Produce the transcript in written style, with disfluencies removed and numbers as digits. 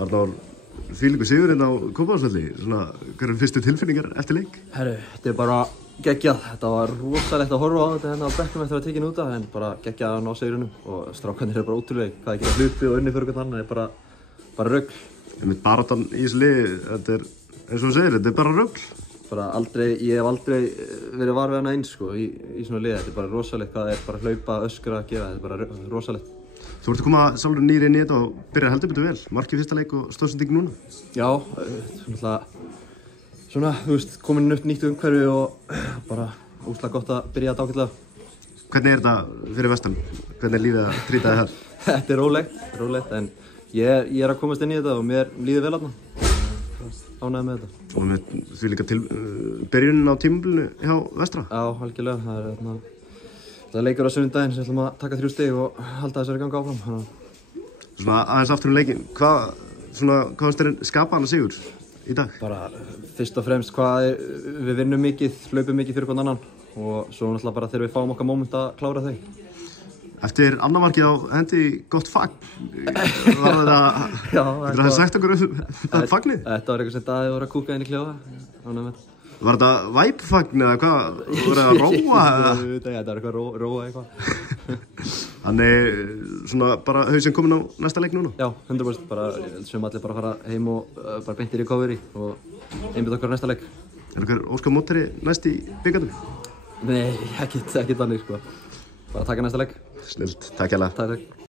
Arnór, þvílíkur sigurinn á Kópavogsvelli, svona, hver fyrstu tilfinningar eftir leik? Herru, þetta bara geggjað. Þetta var rosalegt að horfa á þetta hérna á bekknum eftir að tekinn út af, en bara geggjað að ná sigrinum og strákarnir bara ótrúlegir. Hvað að gera hluti og unni fyrir hvern annan er bara rugl. Baráttan í þessu liði, þetta eins og þú segir, þetta bara rugl. Ég hef aldrei verið var við hana eins sko, í svona liði. Þetta bara rosalegt hvað það bara hlaupa, öskra að gera. Þetta bara rosalegt. Þú ert að koma sjálfur nýr inn í þetta og byrjar heldur betur vel. Mark í fyrsta leik og stóðsending núna. Já, svona, þú veist, komin upp nýtt umhverfi og bara óslega gott að byrja þetta ágætlega. Hvernig þetta fyrir vestan? Hvernig er lífið að trýta þig þar? Þetta er rólegt, en ég að komast inn í þetta og mér líður vel þarna. Ánægður með þetta. Og með því líka til byrjunin á tímabilinu hjá vestra? Já, algjörlega. Það er leikur á sunnudaginn sem ætlum að taka 3 stig og halda þessari ganga áfram. Svona aðeins aftur leikin, hvað fannst þér skapa hana sigur í dag? Bara fyrst og fremst við vinnum mikið, hlaupum mikið fyrir hvern annan og svo náttúrulega bara þegar við fáum okkar moment að klára þau. Eftir annað markið á hendi gott fagn, var þetta, getur það sagt okkur þetta fagnið? Þetta var eitthvað sem Daði voru að kúka inn í klefa. Var þetta væpfagn eða hvað? Voru það að róa? Þetta var eitthvað róa eitthvað. Þannig svona bara hausinn komin á næsta leik núna? Já, 100%. Bara sem allir bara fara heim og bara beint í recovery og einbytta okkur á næsta leik. Er okkur óskar mótari næst í bikarnum? Nei, ekkert þannig sko. Bara taka næsta leik. Snillt, takk hérlega. Takk.